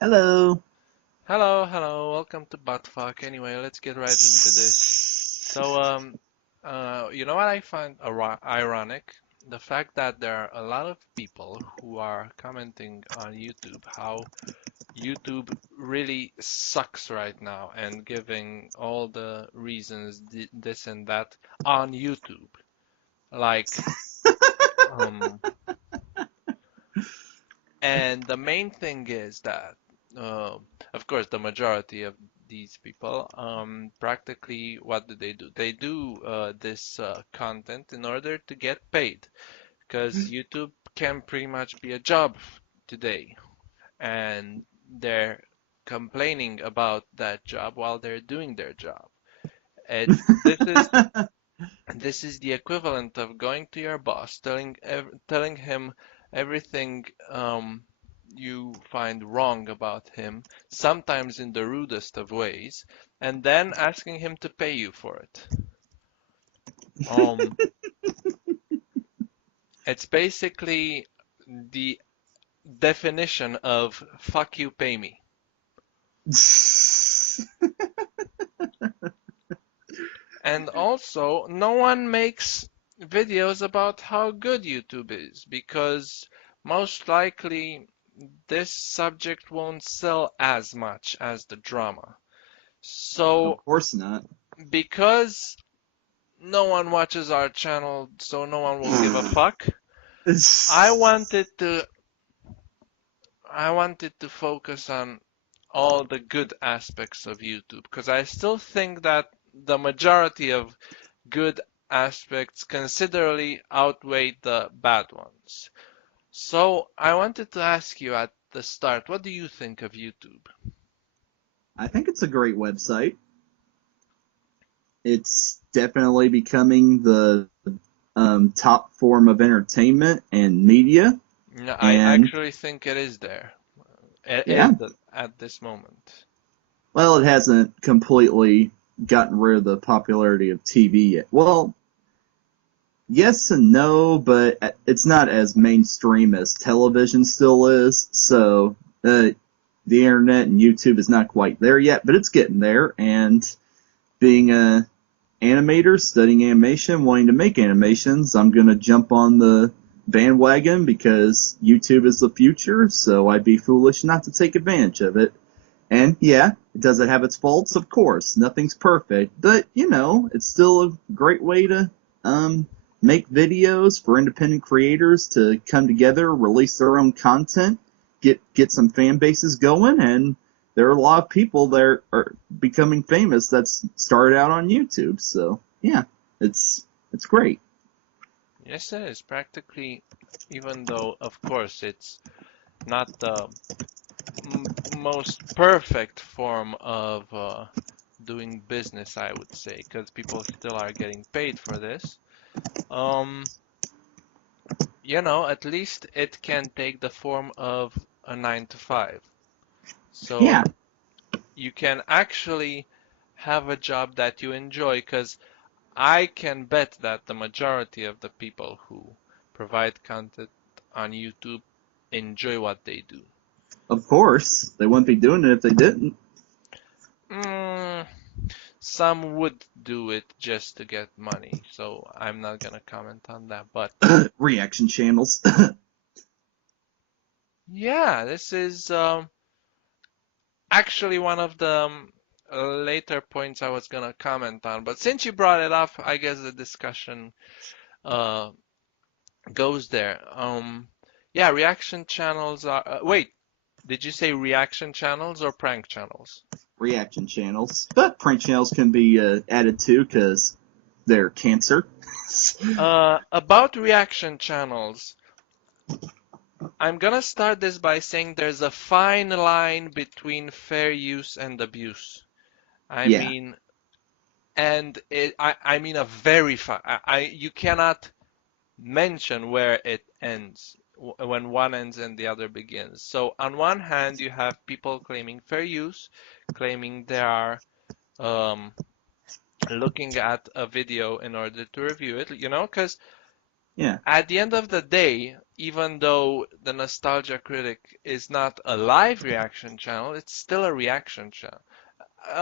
Hello. Hello, hello, welcome to Buttfuck. Anyway, let's get right into this. So, you know what I find ironic? The fact that there are a lot of people who are commenting on YouTube how YouTube really sucks right now and giving all the reasons this and that on YouTube. Like, um, and the main thing is that, uh, of course, the majority of these people, practically, what do? They do this content in order to get paid, because YouTube can pretty much be a job today, and they're complaining about that job while they're doing their job. It's this is the equivalent of going to your boss, telling him everything you find wrong about him, sometimes in the rudest of ways, and then asking him to pay you for it. Um, it's basically the definition of fuck you, pay me. And also, no one makes videos about how good YouTube is because most likely this subject won't sell as much as the drama. Of So, course not. because no one watches our channel, so no one will give a fuck, I wanted to I wanted to focus on all the good aspects of YouTube because I still think that the majority of good aspects considerably outweigh the bad ones. So I wanted to ask you at the start, what do you think of YouTube? I think it's a great website. It's definitely becoming the top form of entertainment and media. Yeah, I And actually think it is there. It yeah, is at this moment. well, it hasn't completely gotten rid of the popularity of TV yet. Well, yes and no, but it's not as mainstream as television still is. So the internet and YouTube is not quite there yet, but it's getting there. And being a animator, studying animation, wanting to make animations, I'm gonna jump on the bandwagon because YouTube is the future. So I'd be foolish not to take advantage of it. And yeah, does it have its faults? Of course, nothing's perfect, but it's still a great way to um, make videos for independent creators to come together, release their own content, get some fan bases going, and there are a lot of people that are becoming famous that's started out on YouTube. So yeah, it's great. Yes, it is practically, even though, of course, it's not the most perfect form of doing business, I would say, because people still are getting paid for this. Um, at least it can take the form of a 9 to 5. Yeah, So you can actually have a job that you enjoy, because I can bet that the majority of the people who provide content on YouTube enjoy what they do. of course they wouldn't be doing it if they didn't. Mm, some would do it just to get money, so I'm not gonna comment on that. But Reaction channels. yeah, this is actually one of the later points I was gonna comment on. But since you brought it up, I guess the discussion uh, goes there. Yeah, reaction channels are. Wait, did you say reaction channels or prank channels? Reaction channels, but prank channels can be added too because they're cancer. About reaction channels, I'm gonna start this by saying there's a fine line between fair use and abuse. I Yeah, mean, I mean a very fine. You cannot mention where it ends when one ends and the other begins. So on one hand, you have people claiming fair use, claiming they are um, looking at a video in order to review it, because Yeah, At the end of the day, even though the Nostalgia Critic is not a live reaction channel, it's still a reaction channel.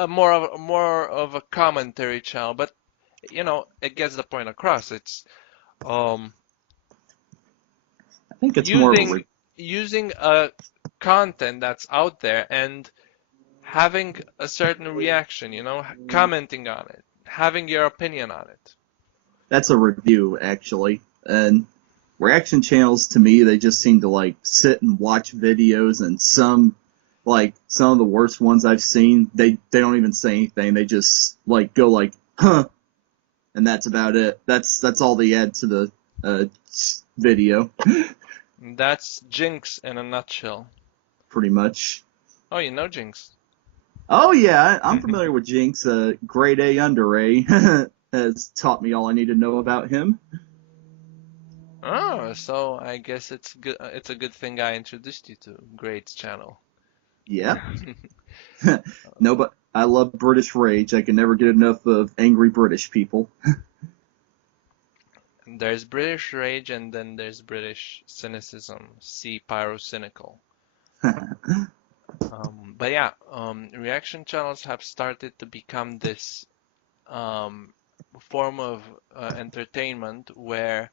More of a commentary channel, but it gets the point across. It's um I think it's more of a using using a content that's out there and having a certain reaction, commenting on it, having your opinion on it. that's a review actually. And reaction channels to me, they just seem to like sit and watch videos, and some of the worst ones I've seen, they don't even say anything. They just like go like, huh, and that's about it. That's all they add to the video, That's Jinx in a nutshell. pretty much. Oh, you know Jinx. Oh yeah, I'm familiar with Jinx. Grade A under A has taught me all I need to know about him. Oh, so I guess it's good. It's a good thing I introduced you to Great's channel. Yeah. No, but I love British rage. I can never get enough of angry British people. There's British rage and then there's British cynicism. See pyrocynical. But yeah, reaction channels have started to become this um, form of entertainment where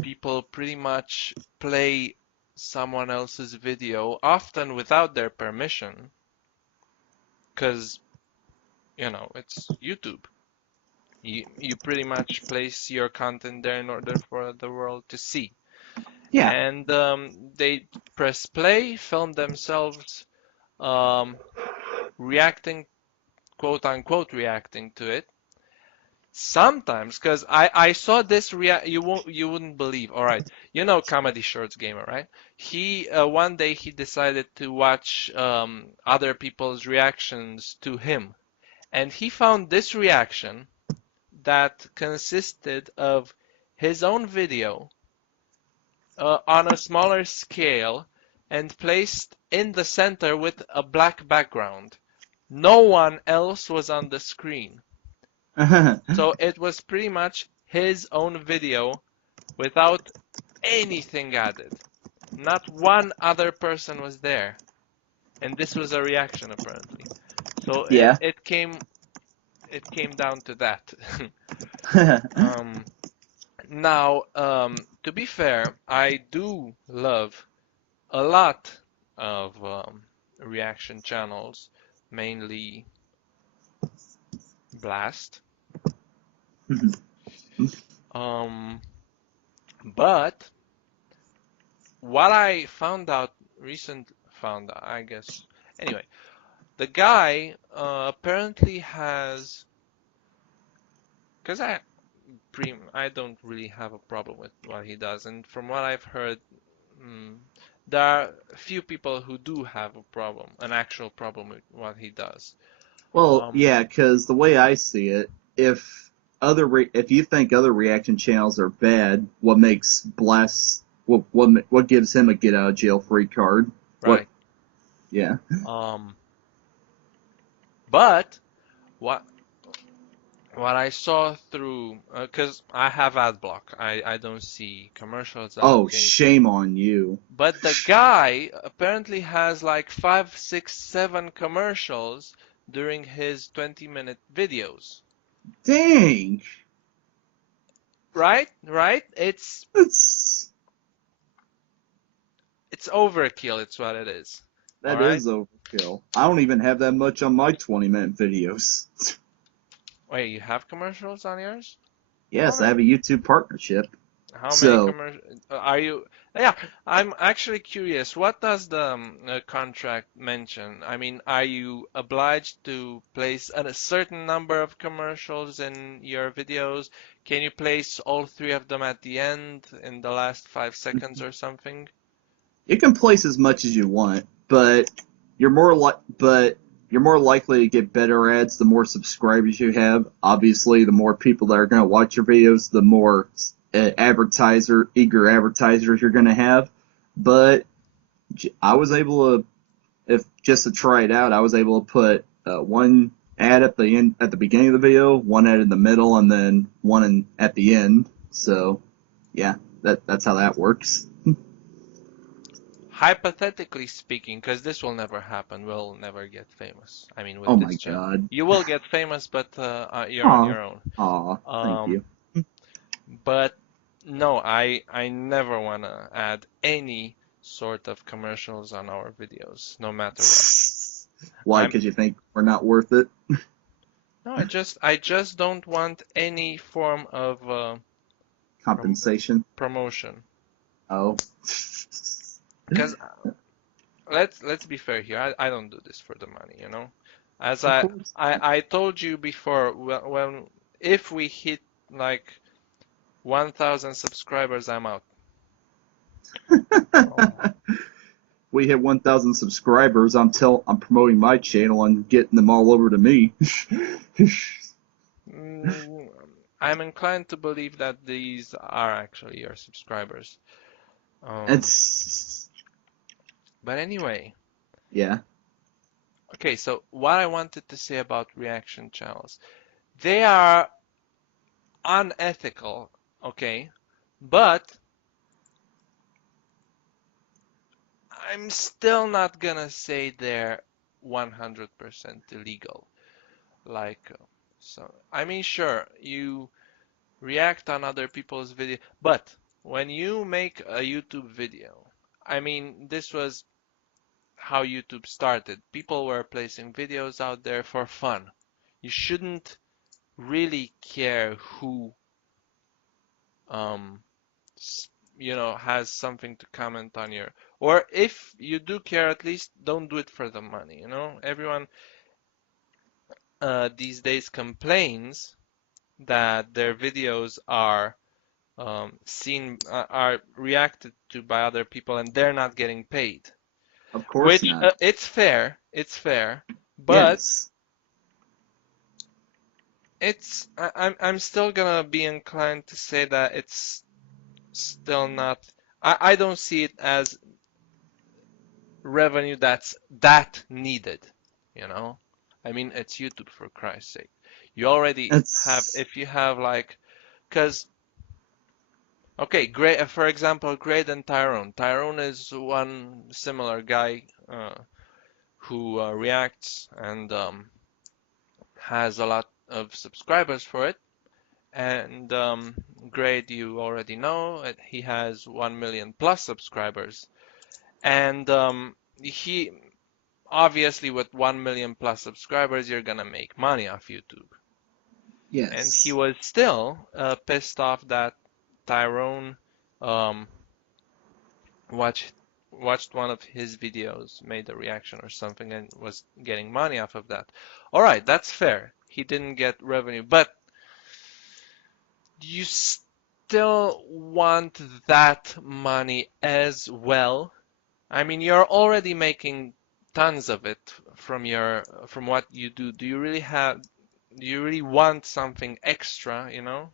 people pretty much play someone else's video, often without their permission, because it's YouTube. You pretty much place your content there in order for the world to see. Yeah. And they press play, film themselves um, reacting, quote unquote, reacting to it. Sometimes, because I saw this you wouldn't believe. All right, Comedy Shorts Gamer, right? He one day he decided to watch other people's reactions to him, and he found this reaction that consisted of his own video on a smaller scale and placed in the center with a black background. No one else was on the screen. So it was pretty much his own video without anything added. Not one other person was there. And this was a reaction apparently. So it, Yeah. it came it came down to that. Now, to be fair, I do love a lot of reaction channels, mainly Blast. Um, but what I found out, I guess. Anyway, the guy apparently has, because I don't really have a problem with what he does, and from what I've heard, mm, there are a few people who do have a problem, an actual problem with what he does. Well, Um, yeah, because the way I see it, if you think other reaction channels are bad, what makes Blast what gives him a get out of jail free card? What? right. Yeah. Um, but what what I saw through, because I have ad block, I don't see commercials, I don't Oh, see anything. shame on you. But the guy apparently has like 5, 6, 7 commercials during his 20-minute videos. Dang. Right? Right? It's That's it's overkill, it's what it is. All that right? is overkill. I don't even have that much on my 20-minute videos. Wait, you have commercials on yours? How Yes, I many? have a YouTube partnership. How many So, commercials are you? Yeah, I'm actually curious. What does the contract mention? I mean, are you obliged to place a certain number of commercials in your videos? Can you place all 3 of them at the end in the last 5 seconds or something? you can place as much as you want, but you're more likely to get better ads the more subscribers you have. Obviously, the more people that are going to watch your videos, the more eager advertisers you're going to have. But I was able to, if just to try it out, I was able to put one ad at the beginning of the video, one ad in the middle, and then one at the end. So, yeah. That's how that works. Hypothetically speaking, because this will never happen, we'll never get famous. I mean, Oh with my this channel, God. you will get famous, but you're on Aw, your own. aw, thank Um, you. but no, I never wanna add any sort of commercials on our videos, no matter what. Why? I'm Because you think we're not worth it? no, I just don't want any form of prom Compensation? promotion. Oh. Because let's be fair here. I don't do this for the money, you know. As Of I course. I, I told you before, when if we hit like 1,000 subscribers, I'm out. Oh. We hit 1,000 subscribers. I'm promoting my channel and getting them all over to me. Mm, I'm inclined to believe that these are actually your subscribers. Um, It's but anyway, yeah, okay, so what I wanted to say about reaction channels, they are unethical, okay, but I'm still not gonna say they're 100% illegal. Like, so, I mean, sure, you react on other people's video, but when you make a YouTube video, I mean, this was how YouTube started. People were placing videos out there for fun. You shouldn't really care who, um, has something to comment on your, or if you do care, at least don't do it for the money, you know? Everyone these days complains that their videos are are reacted to by other people and they're not getting paid. of course Which not. it's fair, but Yes, I'm still gonna be inclined to say that it's still not. I don't see it as revenue that's that needed, you know? I mean, it's YouTube for Christ's sake. You already have, it's if you have like, because, okay, great, for example, Great and Tyrone. Tyrone is one similar guy who reacts and has a lot of subscribers for it. And Great, you already know, he has 1 million plus subscribers. And he obviously, with 1 million plus subscribers, you're gonna make money off YouTube. And he yes. was still pissed off that Tyrone um, watched watched one of his videos, made a reaction or something, and was getting money off of that. All right, that's fair. He didn't get revenue, but you still want that money as well. I mean, you're already making tons of it from what you do. Do you really want something extra, you know?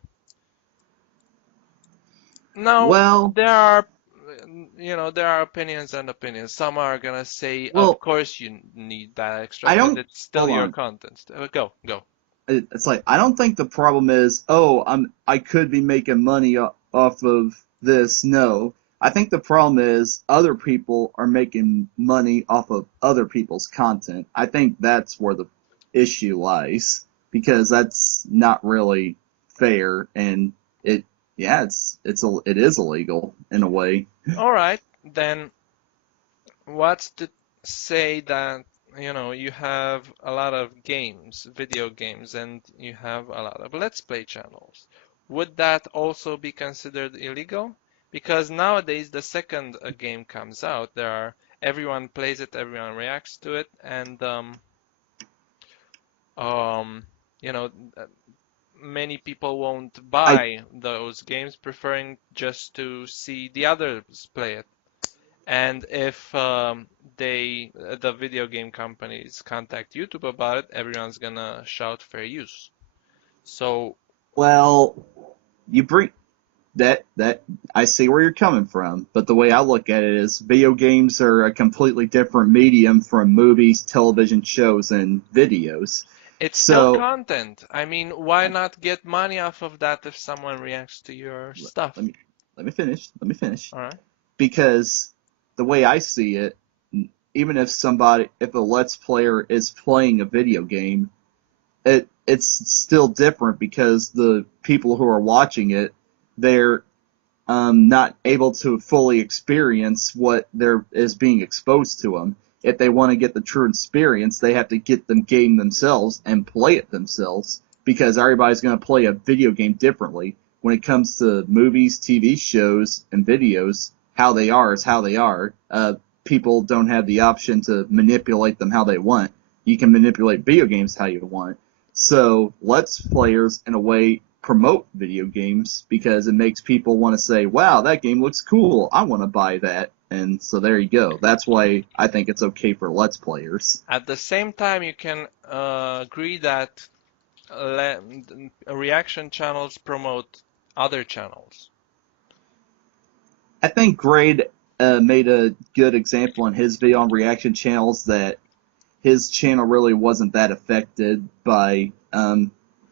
Now, Well, there are opinions and opinions. Some are gonna say, of well, course you need that extra I because don't. it's still Hold your on. content. Go, go. It's like I don't think the problem is, oh, I could be making money off of this. No, I think the problem is other people are making money off of other people's content. I think that's where the issue lies because that's not really fair, and it yeah, it is illegal in a way. All right, then what's to say that, you have a lot of games, video games, and you have a lot of Let's Play channels. Would that also be considered illegal? Because nowadays, the second a game comes out, everyone plays it, everyone reacts to it, and um, you know, uh, many people won't I buy those games, preferring just to see the others play it. And if the video game companies contact YouTube about it, everyone's gonna shout fair use. So, well, you bring that I see where you're coming from, but the way I look at it is video games are a completely different medium from movies, television shows, and videos. it's still So content. I mean, why I, not get money off of that if someone reacts to your let stuff? me let me finish. Let me finish. All right. Because the way I see it, even if a Let's Player is playing a video game, it's still different because the people who are watching it, they're not able to fully experience what there is being exposed to them. If they want to get the true experience, they have to get the game themselves and play it themselves because everybody's going to play a video game differently. When it comes to movies, TV shows, and videos, how they are is how they are. People don't have the option to manipulate them how they want. You can manipulate video games how you want. So, Let's Players, in a way, promote video games because it makes people want to say, wow, that game looks cool. I want to buy that. And so there you go. That's why I think it's okay for Let's Players. At the same time, you can agree that reaction channels promote other channels. I think Grade made a good example in his video on reaction channels that his channel really wasn't that affected by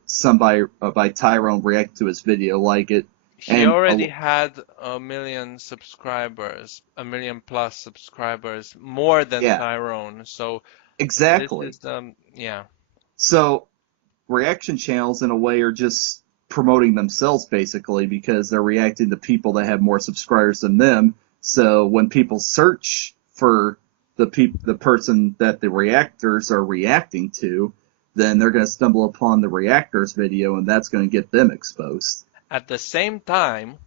somebody by Tyrone react to his video like it. He And already had 1 million subscribers, 1 million plus subscribers, more than yeah, Tyrone. So this exactly. is yeah. So reaction channels in a way are just promoting themselves basically because they're reacting to people that have more subscribers than them. So when people search for the person that the reactors are reacting to, then they're going to stumble upon the reactors video and that's going to get them exposed. At the same time,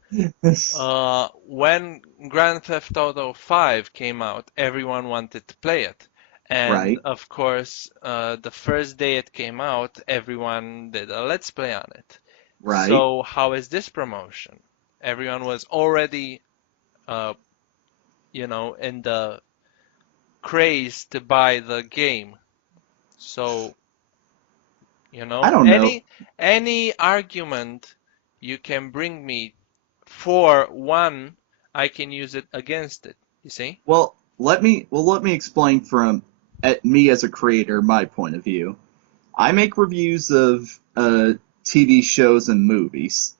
when Grand Theft Auto 5 came out, everyone wanted to play it. And Right, of course, the first day it came out, everyone did a Let's Play on it. right. So how is this promotion? Everyone was already, uh, in the craze to buy the game. So, I don't know. any argument you can bring me for one, I can use it against it. You see? Let me explain from at me as a creator my point of view. I make reviews of TV shows and movies.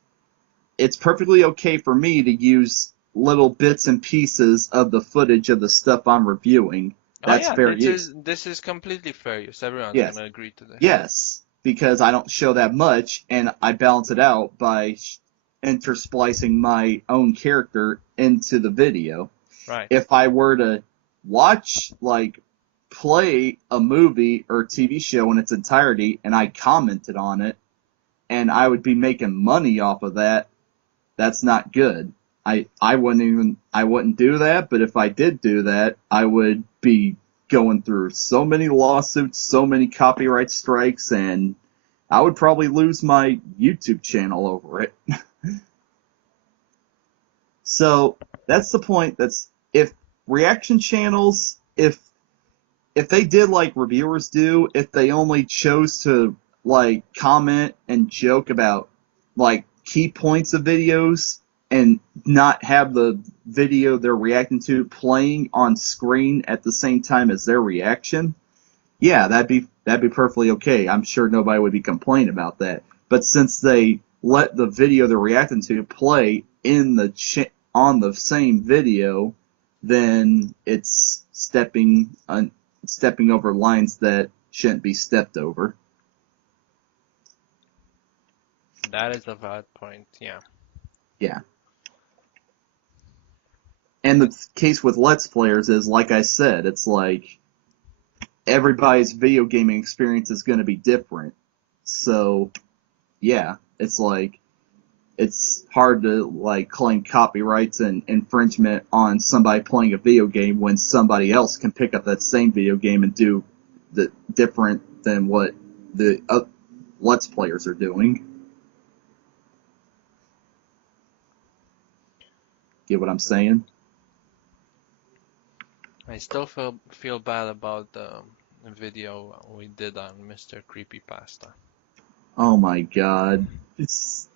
It's perfectly okay for me to use little bits and pieces of the footage of the stuff I'm reviewing. Oh That's yeah, fair this use. is this is completely fair use. Everyone's Yes, gonna agree to this. yes, because I don't show that much, and I balance it out by intersplicing my own character into the video. Right. If I were to watch, like, play a movie or TV show in its entirety and I commented on it, and I would be making money off of that, that's not good. I wouldn't do that, but if I did do that, I would be going through so many lawsuits, so many copyright strikes, and I would probably lose my YouTube channel over it. So that's the point. That's if reaction channels, if they did like reviewers do, if they only chose to like comment and joke about like key points of videos and not have the video they're reacting to playing on screen at the same time as their reaction, yeah, that'd be perfectly okay. I'm sure nobody would be complaining about that. But since they let the video they're reacting to play in on the same video, then it's stepping over lines that shouldn't be stepped over. That is a valid point. Yeah. Yeah. And the case with Let's Players is, like I said, it's like everybody's video gaming experience is going to be different. So, yeah, it's like it's hard to like claim copyrights and infringement on somebody playing a video game when somebody else can pick up that same video game and do the different than what the Let's Players are doing. Get what I'm saying? I still feel bad about the video we did on Mr. Creepypasta. Oh my god. It's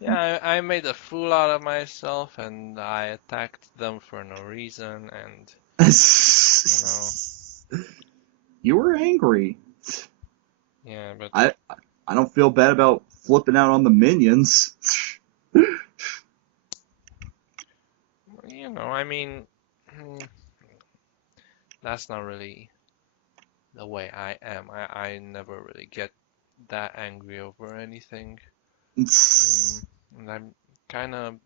Yeah, I made a fool out of myself and I attacked them for no reason and you know, you were angry. yeah, but I I don't feel bad about flipping out on the minions. don't know. I mean, mm, that's not really the way I am. I never really get that angry over anything. And I'm kind of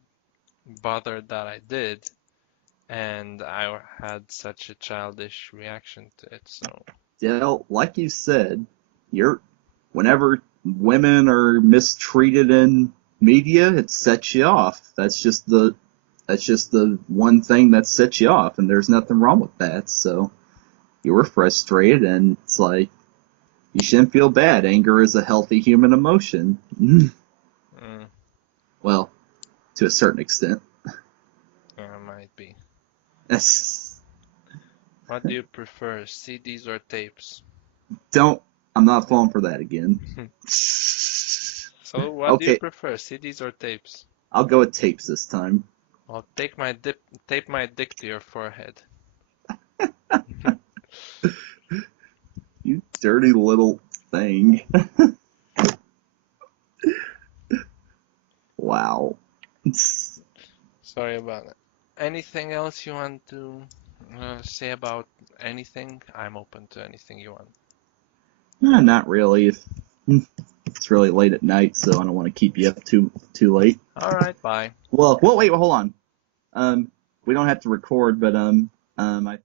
bothered that I did, and I had such a childish reaction to it. So, Like you said, you're whenever women are mistreated in media, it sets you off. That's just the one thing that sets you off, and there's nothing wrong with that. So you were frustrated, and it's like you shouldn't feel bad. Anger is a healthy human emotion. mm, Well, to a certain extent. might be. That's, What do you prefer, CDs or tapes? don't. I'm not falling for that again. So, what do you Okay, prefer, CDs or tapes? I'll go with tapes this time. I'll tape my dick to your forehead. You dirty little thing. Wow. Sorry about it. Anything else you want to say about anything? I'm open to anything you want. Not really. It's really late at night, so I don't want to keep you up too late. All right, bye. Well, wait, hold on. We don't have to record, but I